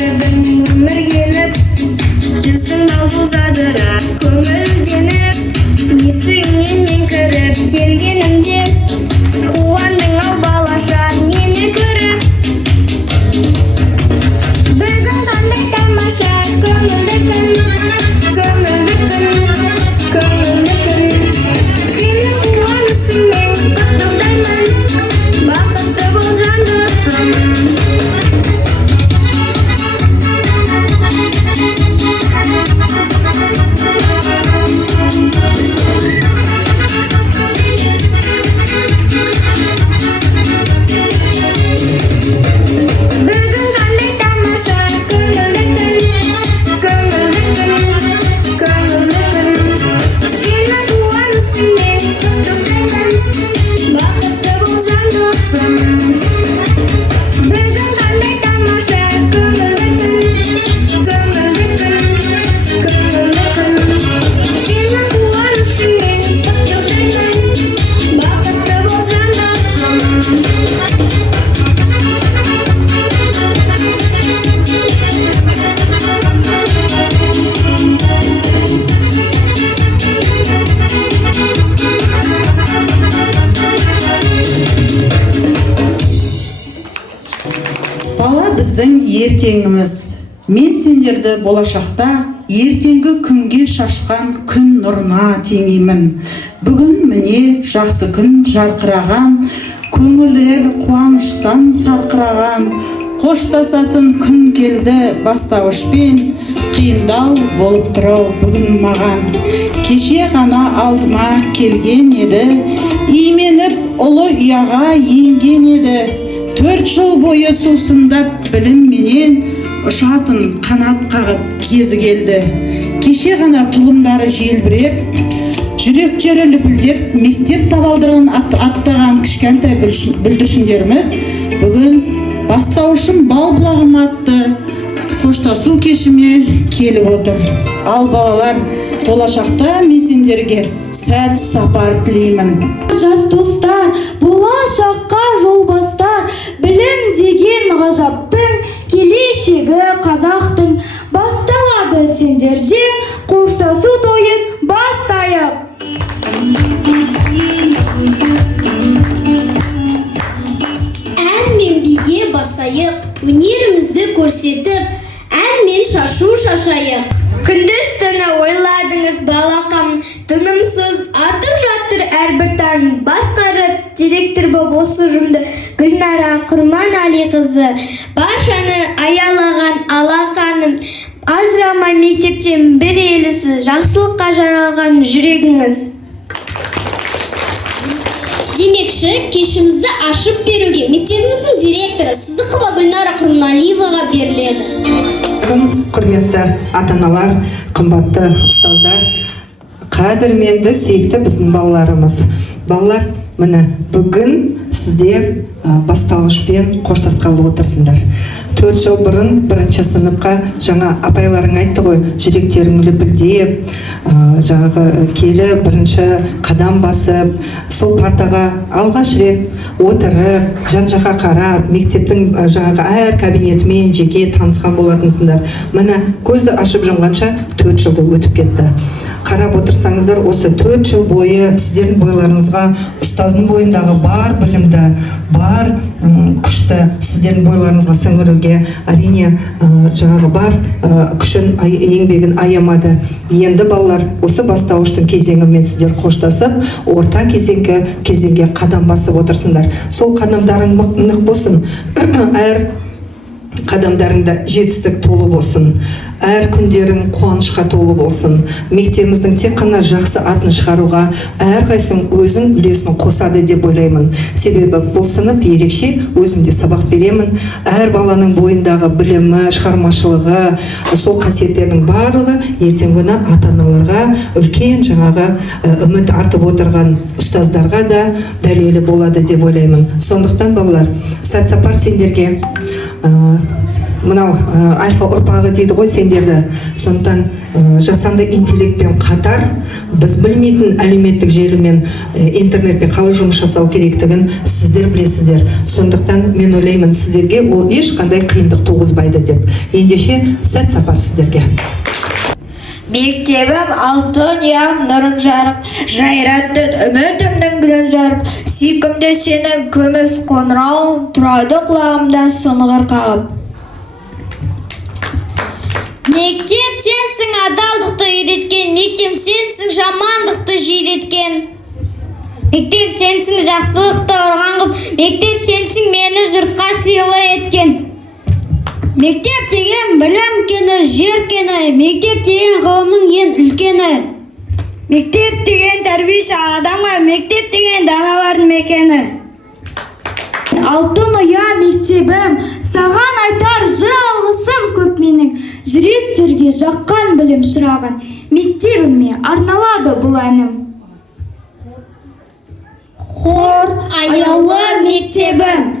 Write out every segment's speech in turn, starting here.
тәртібің өмір келіп, жүрсің балбұл жадыра көңілденіп, есігіңнен мен кіріп келгенімде, қуандың ау балаша мені көріп. Бүгін қандай тамаша, көңілді күн, көңілді күн, көңілді күн. Сені қуанышыммен құттықтаймын, бақытты бол жан досым. Бала біздің ертеңіміз. Мен сендерді болашақта ертеңгі күнге шашқан күн нұрына теңеймін. Бүгін міне жақсы күн жарқыраған, көңілдер қуаныштан сарқыраған, қоштасатын күн келді бастауышпен, қиындау болып тұрау бүгін маған. Кеше ғана алдыма келген еді, именіп ұлы ұяға енген еді. 4 жыл бойы сусындап білімменен, ұшатын қанат қағып кезі келді. Кеше ғана тұлымдары желбіреп, жүректері лүпілдеп, мектеп табалдырығын аттаған кішкентай бүлдіршіндеріміз бүгін бастауышым бал бұлағым атты қоштасу кешіме келіп отыр. Ал балалар, болашақта мен сендерге сәт сапар тілеймін. Жас достар, болашаққа жол бастар, білім деген ғажаптың келешегі қазақтың. Басталады сендерде қоштасу тойын бастайық. Ән мен биге басайық, өнерімізді көрсетіп, ән мен шашу шашайық. Күндіз түні ойладыңыз балақам, тынымсыз атып жатыр әрбір таң. Басқарып директор боп осы ұжымды Гүлнара Құрманәлиқызы. Баршаны аялаған алақаным, ажырама мектептен бір елісі, жақсылыққа жаралған жүрегіңіз. Демекші, кешімізді ашып беруге мектебіміздің директоры Сыздықова Гүлнара Құрманәлиеваға беріледі. Құрметті ата-аналар, қымбатты ұстаздар, қадірменді сүйікті біздің балаларымыз. Балалар, міне бүгін сіздер бастауышпен қоштасқалы отырсыңдар. 4 жыл бұрын 1-ші сыныпқа жаңа апайларың айтты ғой, жүректерің лүпілдеп, жаңағы келі 1-ші қадам басып, сол партаға алғаш рет отырып, жан-жаққа қарап, мектептің жаңағы әр кабинетімен жеке танысқан болатынсыңдар. Міне көзді ашып жұмғанша 4 жылды өтіп кетті. Қарап отырсаңыздар, осы 4 жыл бойы сіздердің бойларыңызға ұстаздың бойындағы бар білімді, бар күшті сіздердің бойларыңызға сіңіруге әрине жаңағы бар күшін, еңбегін аямады. Енді балалар, осы бастауыштың кезеңімен сіздер қоштасып, орта кезеңге қадам басып отырсыңдар. Сол қадамдарың нық болсын, әр қадамдарыңда жетістік толы болсын, әр күндерің қуанышқа толы болсын. Мектебіміздің тек қана жақсы атын шығаруға әрқайсың өзің үлесін қосады деп ойлаймын. Себебі бұл сынып ерекше, өзімде сабақ беремін. Әр баланың бойындағы білімі, шығармашылығы, сол қасиеттердің барлығы ертең күні ата-аналарға үлкен жаңағы үміт артып отырған ұстаздарға да дәлелі болады деп ойлаймын. Сондықтан балалар, сәт сапар сендерге мынау альфа ұрпағы дейді ғой сендерді. Сондықтан жасанды интеллектпен қатар біз білмейтін әлеуметтік желі мен интернетпен қалай жұмыс жасау керектігін сіздер білесіздер. Сондықтан мен ойлаймын, сіздерге ол ешқандай қиындық туғызбайды деп. Ендеше сәт сапар сіздерге. Мектебім алтын ұям нұрын жарып, жайраттың үмітімнің гүлін жарып, сүйкімді сенің күміс қоңырауың тұрады құлағымда сыңғыр қағып. Мектеп сенсің адалдықты үйреткен, мектеп сенсің жамандықты жүйреткен. Мектеп сенсің жақсылықты ұрған қып, мектеп сенсің мені жұртқа сыйлы еткен. Мектеп деген білім кені, жер кені, мектеп деген ғылымның ең үлкені. Мектеп деген тәрбиеші адамға, мектеп деген даналардың мекені. Алтын ұя мектебім, саған айтар жыр алғысым көп менің, жүректерге жаққан білім шырағын, мектебіме арналады бұл әнім. Хор аяулы мектебім.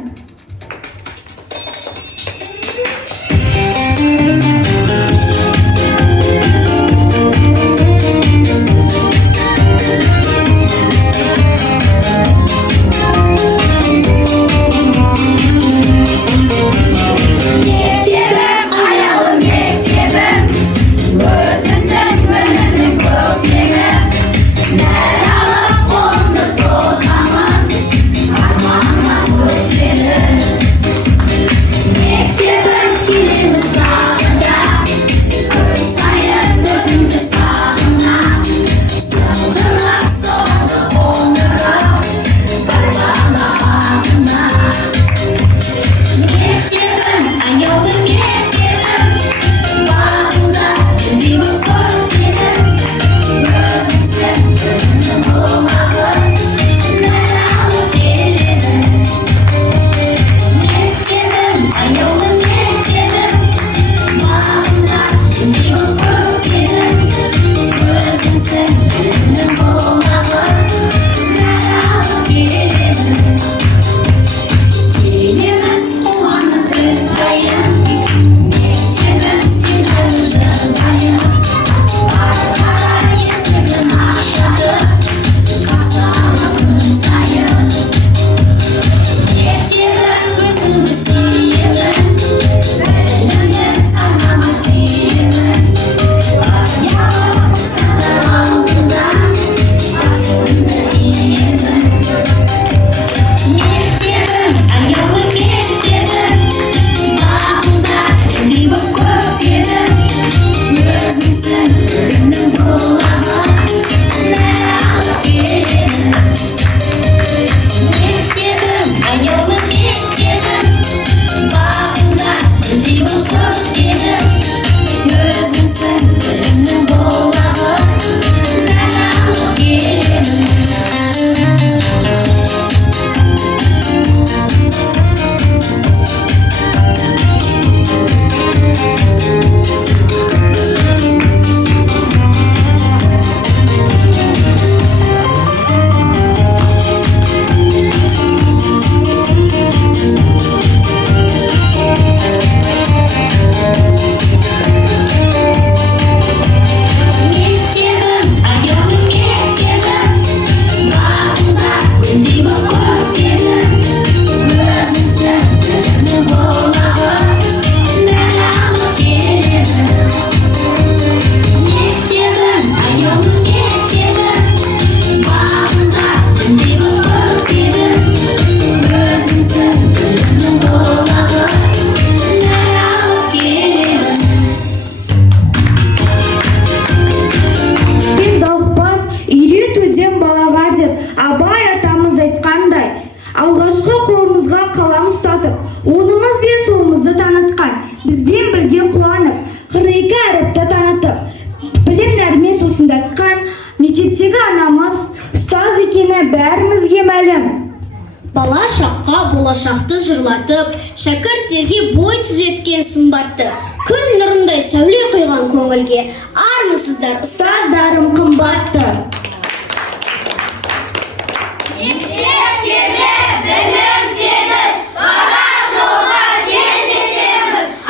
Бала шаққа болашақты жырлатып, шәкірттерге бой түзеткен сымбатты, күн нұрындай сәуле құйған көңілге армысыздар, ұстаздарым қымбатты.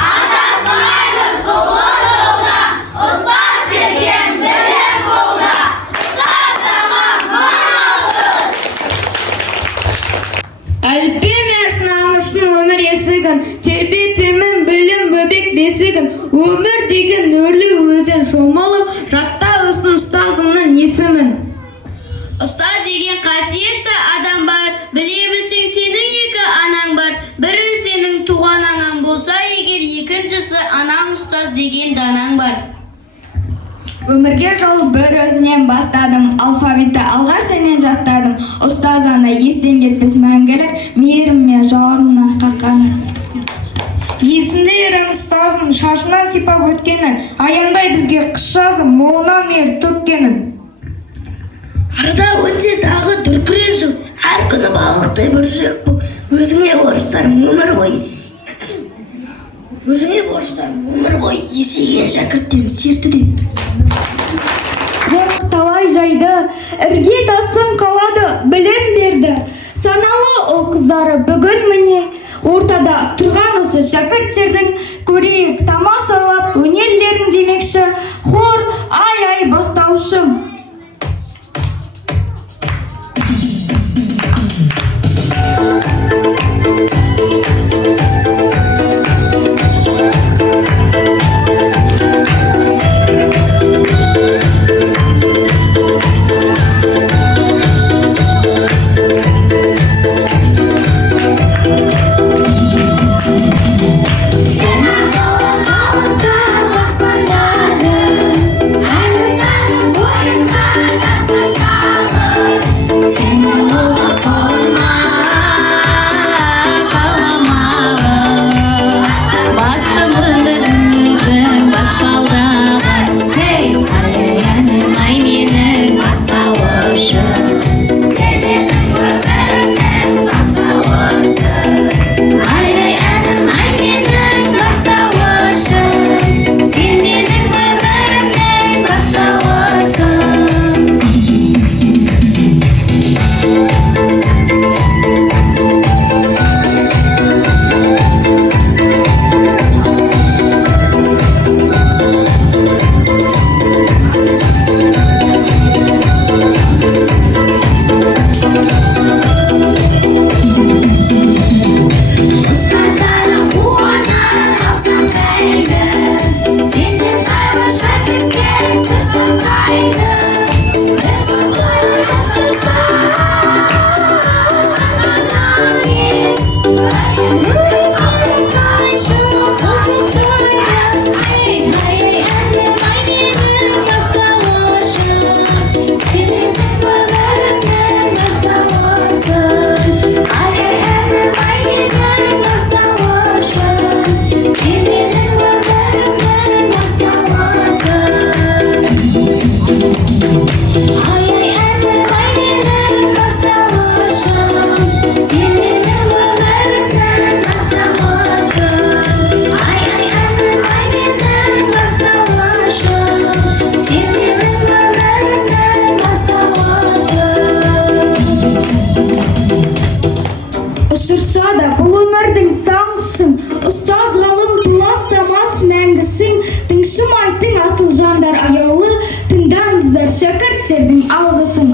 Adaспаймыз, ұлы жолда, ұстаз тербетемін білім бөбек бесігін, өмір деген өрлі өзен шомылып, жатта өстім ұстазымның есімін. Ұстаз деген қасиетті адам бар, біле білсең сенің екі анаң бар. Бірі сенің туған анаң болса егер, екіншісі анаң ұстаз деген данаң бар. Өмірге жол бір өзінен бастадым, алфавитті алғаш сенен жаттадым. Ұстаз ана естен кетпес мәңгілік, мейіріммен жауырыннан қаққаны. Есінде ерін ұстазын шашынан сипап өткені, аяндай бізге қыс жазы молынан мейір төккенін. Арада өтсе тағы дүркіреп жыл, әр күні балықтай бір жүрек бұл. Өзіңе борыштарым өмір бойы, есейген шәкірттен серті деп. Зор талай жайды, ірге тасым қалады, білім берді. Саналы ол қыздары бүгін міне, ортада тұрған осы шәкірттердің көрейік тамашалап өнерлерін демекші, хор ай бастаушым. шәкірттердің алғысын.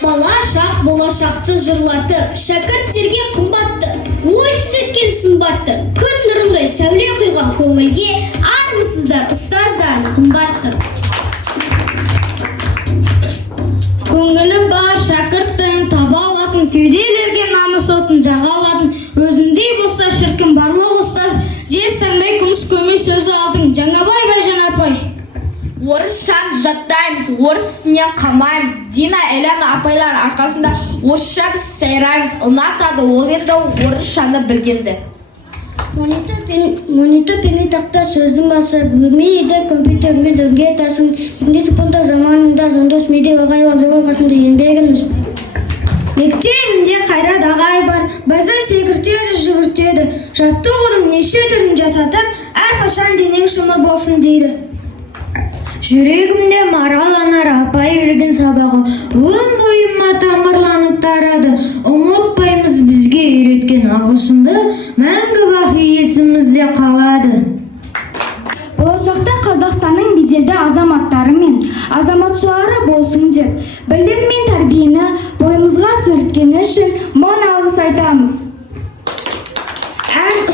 Бала шақ болашақты жырлатып, шәкірттерге қымбатты, ой түсеткен сымбатты, күн нұрындай сәуле құйған көңілге армысыздар ұстаздар қымбатты. Көңілі бар шәкірттің таба алатын, кеуделерге намыс отын жаға алатын, өзіндей болса шіркін барлық ұстаз, жер саңдай күміс көмей сөзі алдың, Жаңабай Байжан апай. Орысшаны жаттаймыз, орыс тілінен қалмаймыз. Дина, Элена апайлар арқасында орысша біз сайраймыз. Ұнатады ол енді орысшаны білгенді. Монитор пені тақта сөздің басы, бөлмейді компьютермен дөңге тасын,інде тұпылда заманында жондос мейде ағай вағзығы қасында еңбегіміз. Мектебінде қайрат ағай бар, бәзі секіртеді, жүгіртеді, жаттығудың неше түрін жасатып, әрқашан денең шымыр болсын дейді. Жүрегімде мараланар апай өлген сабағы, өн бойыма тамырланып тарады, ұмытпаймыз бізге үйреткен ағылшынды, мәңгі бақи есімізде қалады. Болашақта Қазақстанның беделді азаматтары мен азаматшылары болсын деп, білім мен тәрбиені бойымызға сіңірткені үшін мың алғыс айтамыз. Әр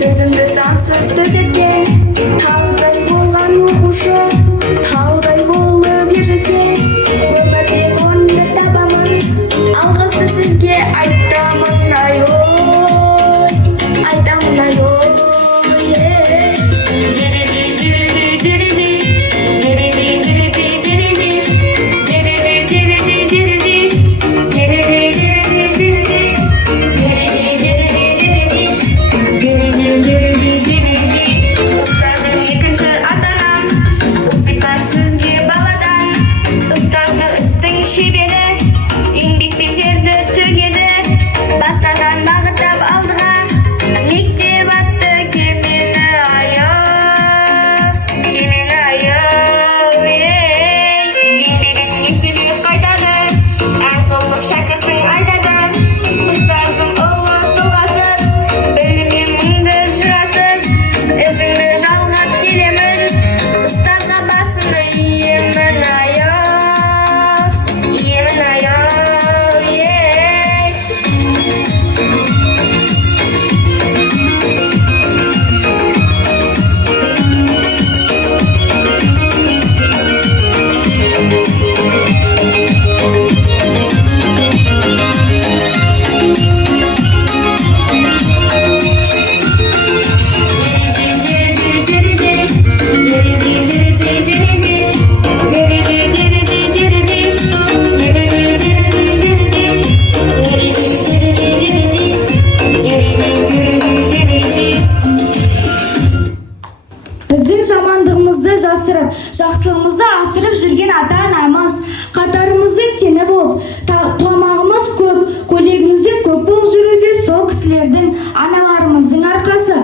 сөзімді сансыз түзеткен, таудай болған оқушы, таудай болып ержеткен, өмірден орынды табамын, алғысты сізге айтамын ай ой, айтамын ай ой. Ұстаздың екінші атанам, ілтипат сізге баладан, ұстаздық істің шебері, еңбек бетерді төгеді, бастаған бағыттап алдыға, мектеп атты кемені аяп, еңбегін еселеп қайтады, ән қылып шәкіртің айтады, ұстаздың ұлы тұлғасыз, біліммен мұңды жырасыз, ізіңді жалғап келемін, ұстазға басымды иемін аяп, иемін аяп, ей. Біздің жамандығымызды жасырып, жақсылығымызды асырып жүрген ата-анамыз, қатарымыздың тені болып, тамағымыз көп, көйлегімізде көп болып жүруде сол кісілердің, аналарымыздың арқасы.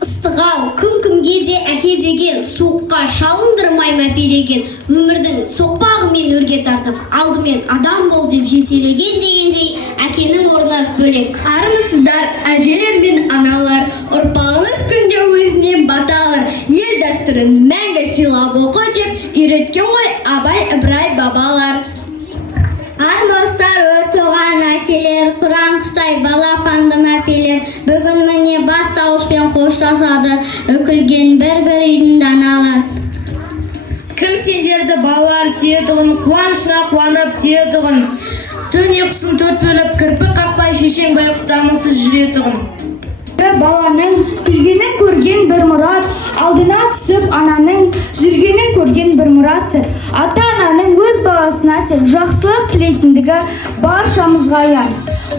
Ыстығы күн кімге де әке деген, суыққа шалындырмай мәпелеген, өмірдің соқпағымен өрге тартып, алдымен адам бол деп жетелеген дегендей, әкенің орны бөлек. Армысыздар, әжелер мен аналар, ұрпағыңыз күнде өзіне бата алар, ел дәстүрін мәңгі сыйлап оқы деп үйреткен ғой Абай Ибрай бабалар. Армыстар өртуған әкелер, Құран қыстай балапанды мәпелер, бүгін міне бас дауыспен қоштасады, үкілген бір-бір үйдің даналар. Кім сендерді балалар сүйетұғын, қуанышына қуанып түйетұғын, түн ұйқысын төрт бөліп, кірпік қақпай шешең байқұстамысыз жүретұғын. Баланың күлгенін көрген бір мұрат, алдына түсіп ананың жүргенін көрген бір мұрат сіп. Ата-ананың өз баласына тек жақсылық тілейтіндігі баршамызға аян.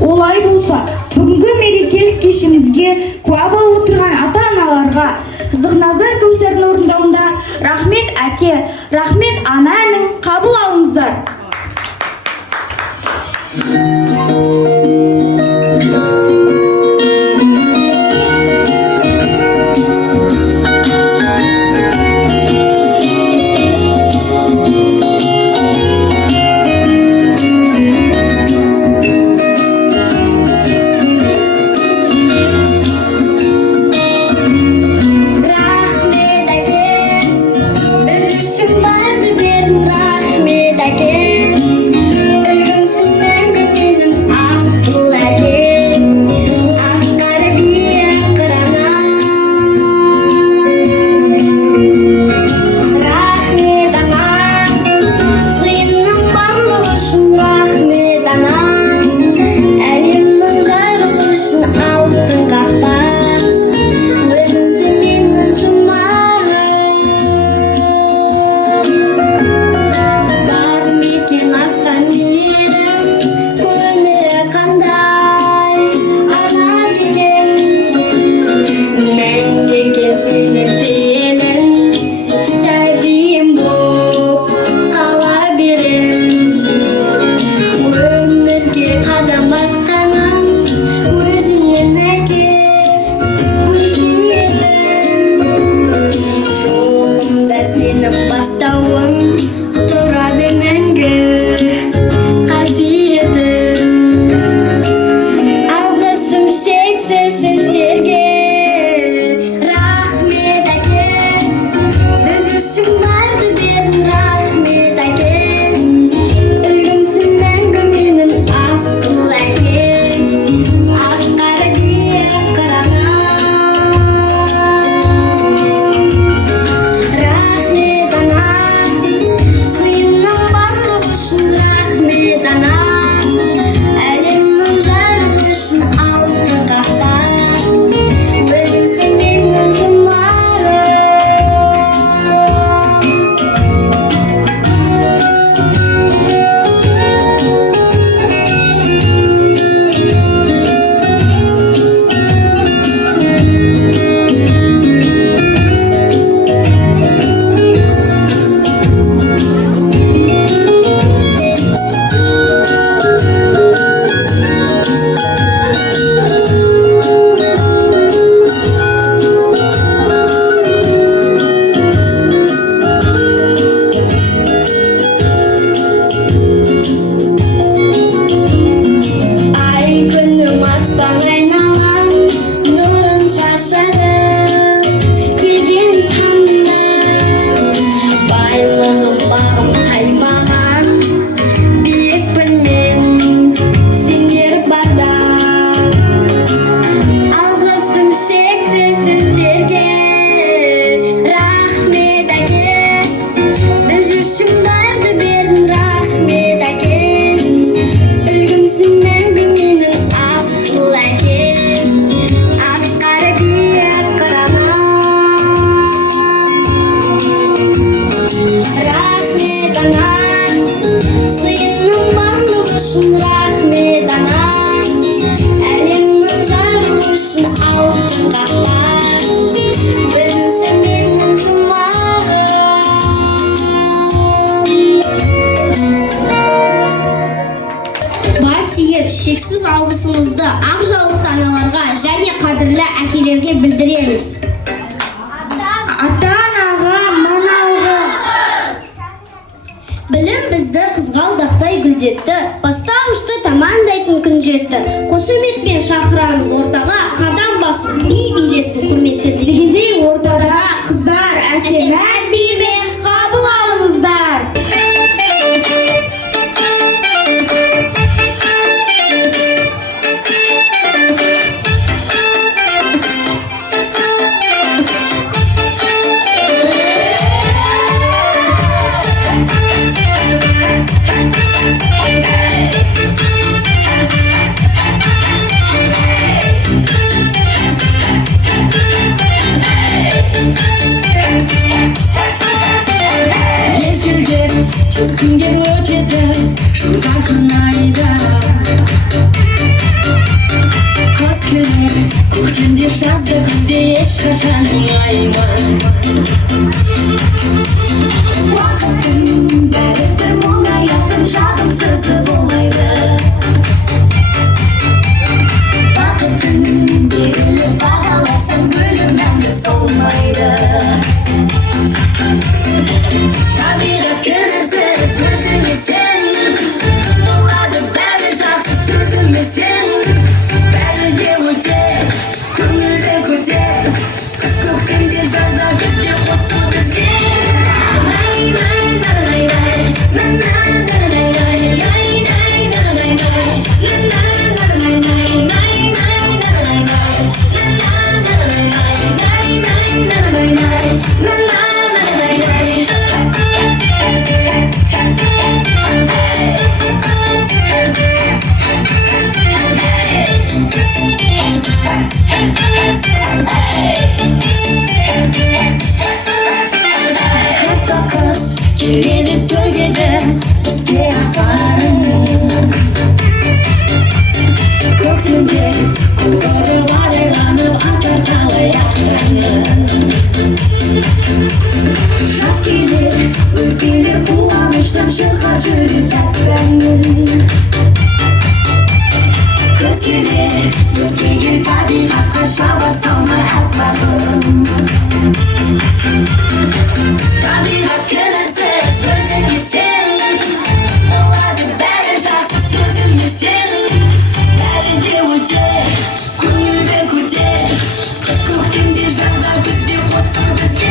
Олай болса, бүгінгі мерекелік кешімізге куә болып отырған ата-аналарға Зығназар Кәусәрдің орындауында рахмет әке, рахмет ана әнін қабыл алыңыздар. Рахмет әке, үлгімсің мәңгі менің ас қадірлі әкелерге білдіреміз. Ата-анаға манауға. Білім бізді қызғалдақтай гүлдетті, бастауышты тамандайтын күн жетті. Қошеметпен шақырамыз ортаға, қадам басып би билесін құрметті дегендей ортада қыздар әсемәт биімен қабыл алыңыздар. Тез күндер өтеді, жылдар күнайды. Қыс келер, көктемде жазды, күзде ешқашан оңайма. Уақыттың бәрі бір мұңаяқтың жағымсызы болмайды. Бақыттың беріліп бағаласаң гүлі мәңгі солмайды. Табиғат кінәсіз өзіңесің, болады бәрі жақсы сөзімесің. Бәрі де өтер, көңілді көтер, қыс көктемде жазда бізде қосыл бізге. Келеді төгеді бізге ақарын. Көктемде көкторы барайланып ата талай ақтарып. Жаз келер, өзгелер қуаныштан шығар жүрек тәтті әнін. Күз келер, бізге ел табиғатқа шаба салмай аппағым. Табиғат кінәсіз өзіңесің, болады бәрі жақсы сөзімесің. Бәрі де өтер, көңілді көтер, қыс көктемде жазда бізде қосыл бізге.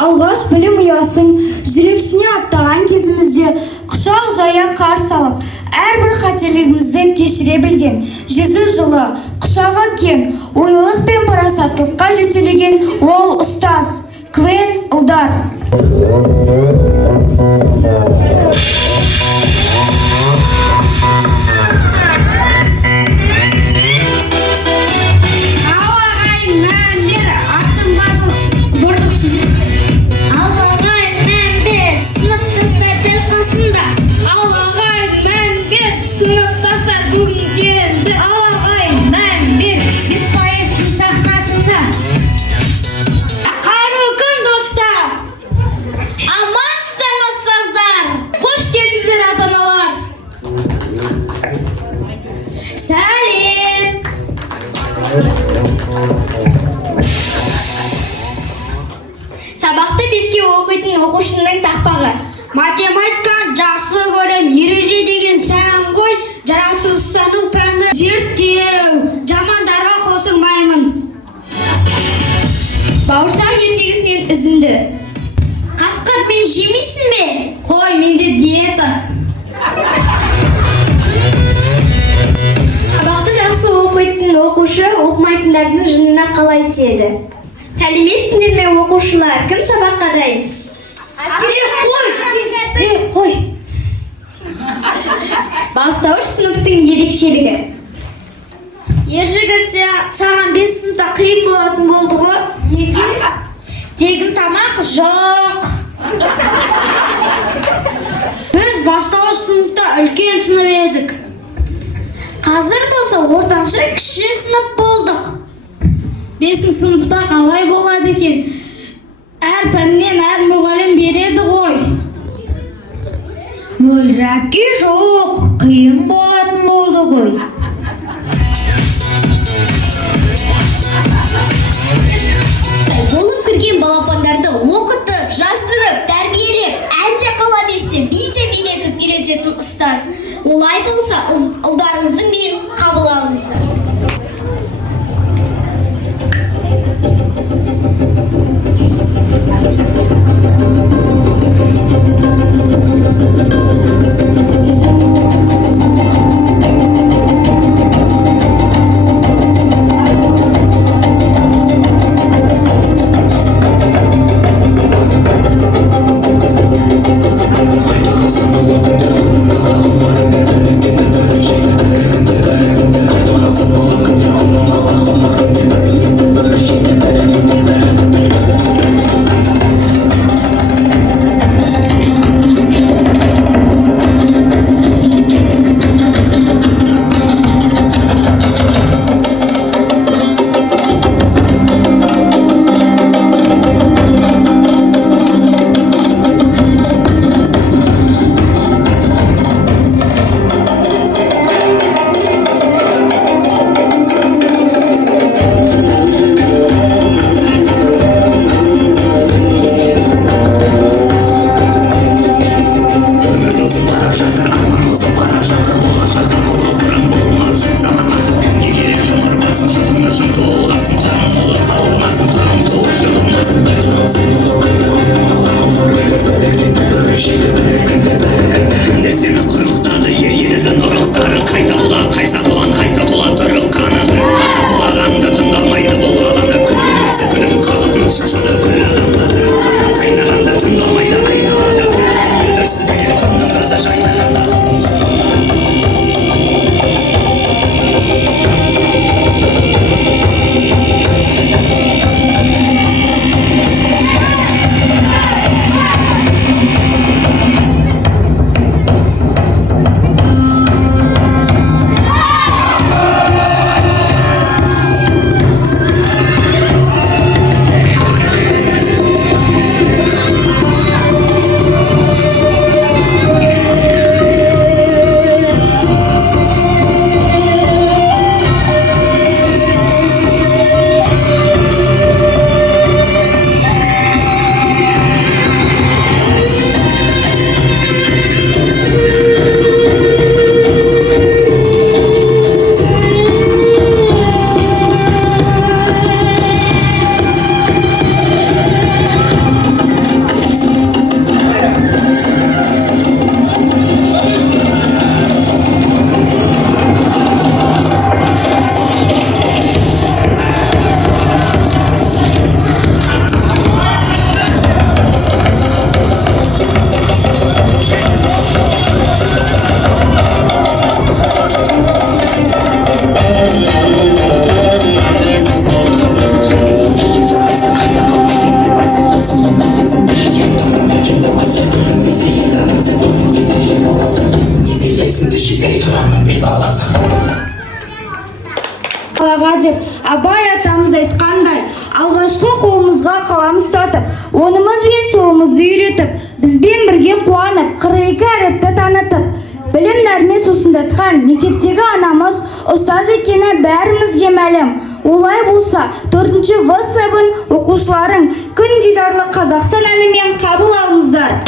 алғаш білім ұясын жүрексіне аттаған кезімізде құшақ жая қарсы алып, әрбір қателігімізді кешіре білген, жүзі жылы, құшағы кең, ойлылық пен парасаттылыққа жетелеген ол ұстаз Квен Ұлдар. Сәлем. Сабақты бізге оқитын оқушының тақпағы. Математиканы жақсы көрем, ереже деген сән ғой, жаратылыстану пәні зерттеу, жамандарға қосылмаймын. Бауырсақ ертегісінен үзінді. Қасқыр, мен жемейсің бе? Қой, менде диета. Сабақты жақсы оқитын оқушы оқымайтындардың жынына қалай тиеді? Сәлеметсіңдер ме оқушылар? Кім сабаққа дайын? Қой. Бастауыш сыныптың ерекшелігі. Ержігіт, саған 5 сыныпта қиын болатын болды ғой? Неге? Тегін тамақ жоқ. Біз бастауыш сыныпта үлкен сынып едік. Қазір болса ортаншы кіші сынып болдық. 5 сыныпта қалай болады екен? Әр пәннен әр мұғалім береді ғой. Мөлірәпке жоқ, қиын болатын болды ғой. Болып кірген балапандарды оқытып, жаздырып, тәрбиелеп, әнде қала берсе, биде билетіп үйрететін ұстаз. Олай болса, ұлдарымыздың биін қабыл алыңыздар. Қалаға деп Абай атамыз айтқандай, алғашқы қолымызға қалам ұстатып, онымыз бен солымызды үйретіп, бізбен бірге қуанып, 42 әріпті танытып, білім нәрмен сусындатқан мектептегі анамыз ұстаз екені бәрімізге мәлім. Олай болса, 4-ші В сыныбын оқушыларың күн дидарлы Қазақстан әнімен қабыл алыңыздар.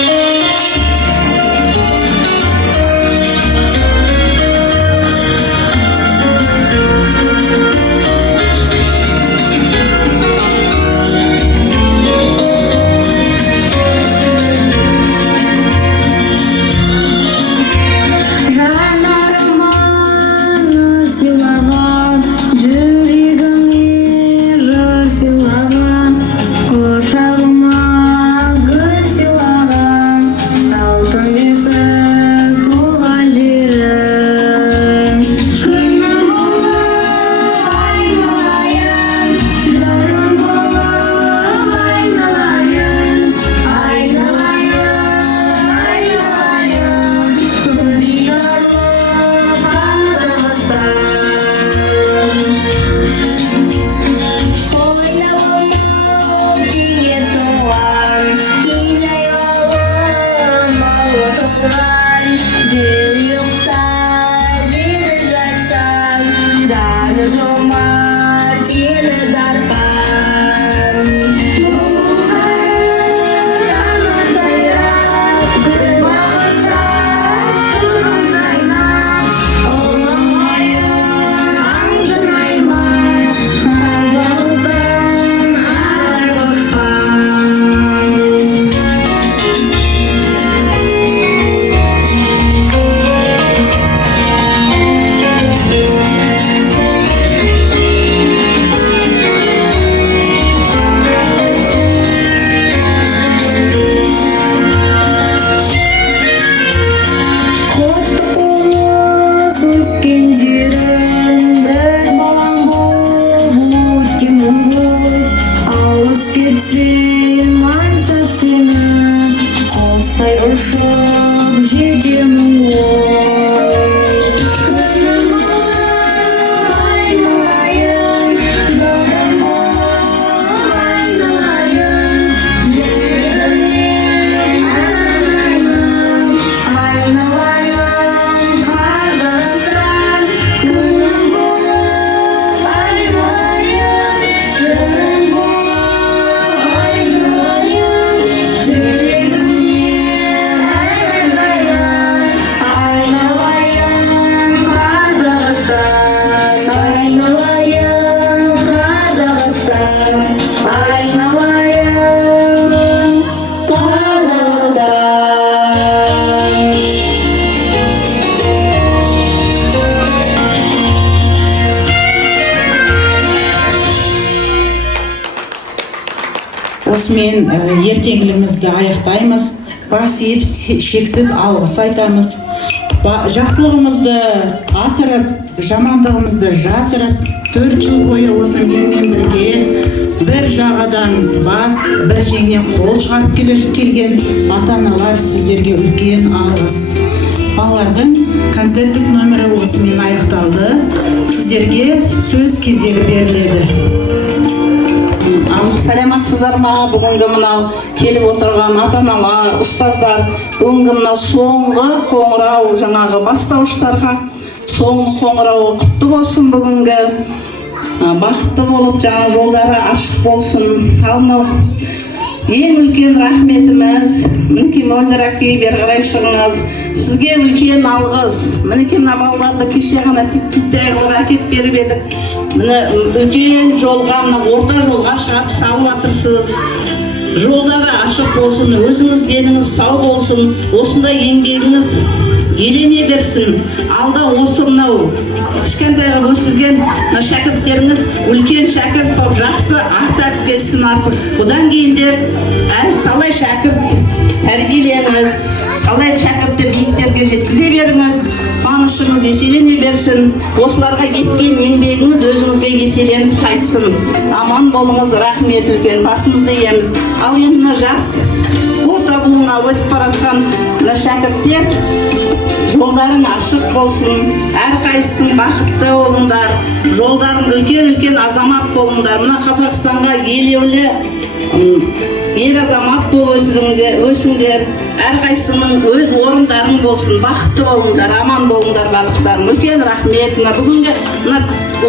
Осымен ертеңгілімізді аяқтаймыз. Бас иіп шексіз алғыс айтамыз. Жақсылығымызды асырып, жамандығымызды жасырып, 4 жыл бойы осы менімен бірге бір жағадан бас, бір жеңнен қол шығарып келген ата-аналар, сіздерге үлкен алғыс. Балалардың концерттік нөмірі осымен аяқталды. Сіздерге сөз кезегі беріледі. Саламатсыздар ма? Бүгінгі мынау келіп отырған ата-аналар, ұстаздар, бүгінгі мынау соңғы қоңырау, жаңағы бастауыштарға соңғы қоңырауы құтты болсын. Бүгінгі бақытты болып, жаңа жолдары ашық болсын. Ал мынау ең үлкен рахметіміз, мінекей Мөлдір әпке бері қарай шығыңыз. Сізге үлкен алғыс. Мінекей мына балаларды кеше ғана титтей қылып әкеп беріп едік. Міне үлкен жолға, мына орта жолға шығып салып жатырсыз. Жолдары ашық болсын, өзіңіз деніңіз сау болсын, осындай еңбегіңіз елене берсін. Алда осы мынау кішкентай өсілген шәкірттеріңіз үлкен шәкірт болып жақсы ақ тәрбиелесін артып. Бұдан кейін де талай шәкірт тәрбиелеңіз, талай шәкіртті биіктерге жеткізе беріңіз. Қуанышыңыз еселене берсін. Осыларға еткен еңбегіңіз өзіңізге еселеніп қайтсын. Аман болыңыз, рахмет үлкен. Басымызды иеміз. Ал енді жас орта буынға өтіп баратқан шәкірттер, жолдарың ашық болсын. Әрқайсың бақытты болыңдар. Жолдарың үлкен азамат болыңдар. Мына Қазақстанға елеулі ел азамат болып өсіңдер, әрқайсының өз орындарың болсын, бақытты болыңдар, аман болыңдар барлықтарың. Үлкен рахмет. Бүгінгі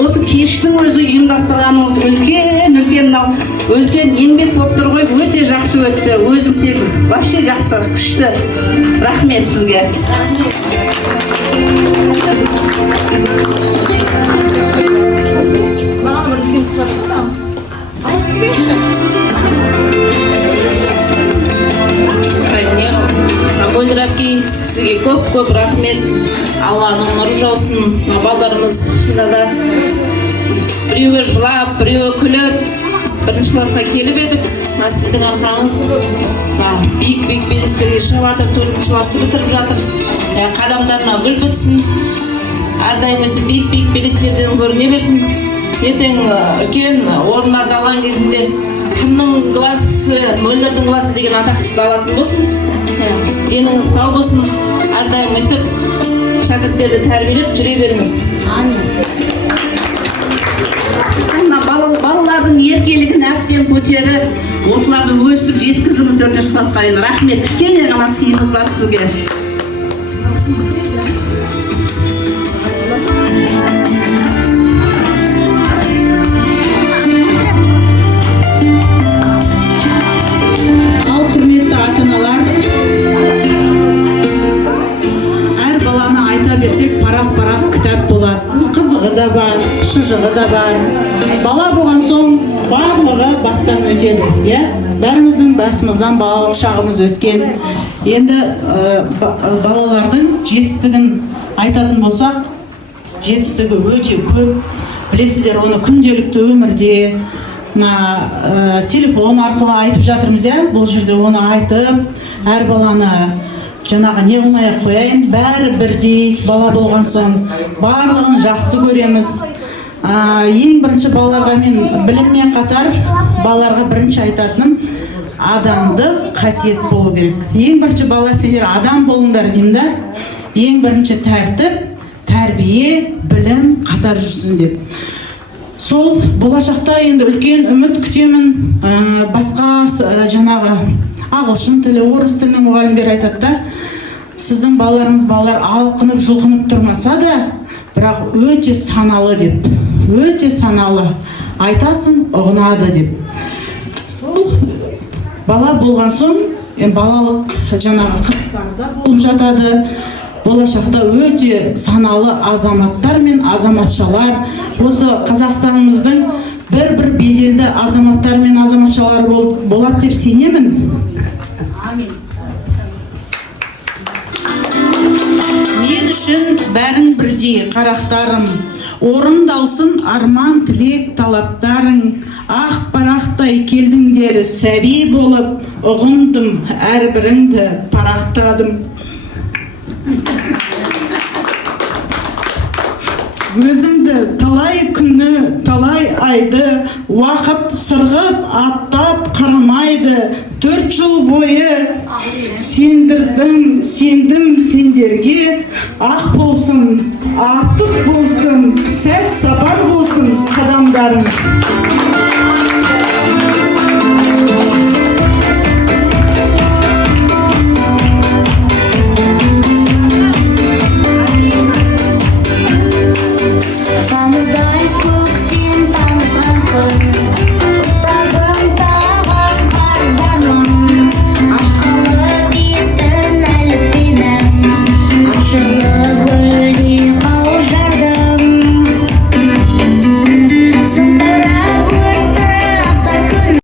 осы кештің өзі ұйымдастырғаныңыз үлкен еңбек болып тұр ғой, өте жақсы өтті. Өзім тек вообще жақсы, күшті. Рахмет сізге. Мөлдір әпке, сізге көп рахмет. Алланың нұры жаусын. Балдарымыз шында да біреуі жылап, біреуі күліп, бірінші классқа келіп едік. Сіздің арқаңыз биік белестерге шығып жатыр, 4-ші класты бітіріп жатыр. Қадамдарына гүл бітсін. Әрдайым өстіп биік белестерден көріне берсін. Ертең үлкен орындарды алған кезінде кімнің кластысы, Мөлдірдің класы деген атақты алатын болсын. Деніңіз сау болсын. Әрдайым өстіп шәкірттерді тәрбиелеп жүре беріңіз. Балалардың еркелігін әбден көтеріп, осыларды өсіп жеткізіңіз 4-ші классқа. Рахмет. Кішкене ғана сыйымыз бар сізге. Ал құрметті ата-аналар, әр баланы айта берсек парақ кітап болады. Қызығы да бар, шыжығы да бар. Бала болған соң барлығы бастан өтеді. Бәріміздің басымыздан балалық шағымыз өткен. Енді балалардың жетістігін айтатын болсақ, жетістігі өте көп. Білесіздер, оны күнделікті өмірде телефон арқылы айтып жатырмыз. Бұл жерде оны айтып, әр баланы жаңағы не қылмай қояйын, бәрі бірдей бала болған соң барлығын жақсы көреміз. Ең бірінші балаларға мен біліммен қатар балаларға бірінші айтатыным адамды қасиет болу керек. Ең бірінші балалар, сендер адам болыңдар деймін да. Ең бірінші тәртіп, тәрбие, білім қатар жүрсін деп. Сол болашақта енді үлкен үміт күтемін. Басқа жаңағы ағылшын тілі, орыс тілінің мұғалімдері айтады да, сіздің балалар алқынып, жұлқынып тұрмаса да, бірақ өте саналы деп. Өте саналы. Айтасың, ұғынады деп. Сол бала болған соң, балалық жаңағы қызықтарда болып жатады. Болашақта өте саналы азаматтар мен азаматшалар, осы Қазақстанымыздың бір беделді азаматтар мен азаматшалар болады деп сенемін. Мен үшін бәрің бірдей қарақтарым, орындалсын арман тілек талаптарың, ақ парақтай келдіңдер сәби болып, ұғындым әрбіріңді парақтадым. Өзіңді талай күні, талай айды, уақыт сырғып, аттап қармайды. 4 жыл бойы сендірдім, сендім сендерге. Ақ болсын, артық болсын, сәт сапар болсын қадамдарың.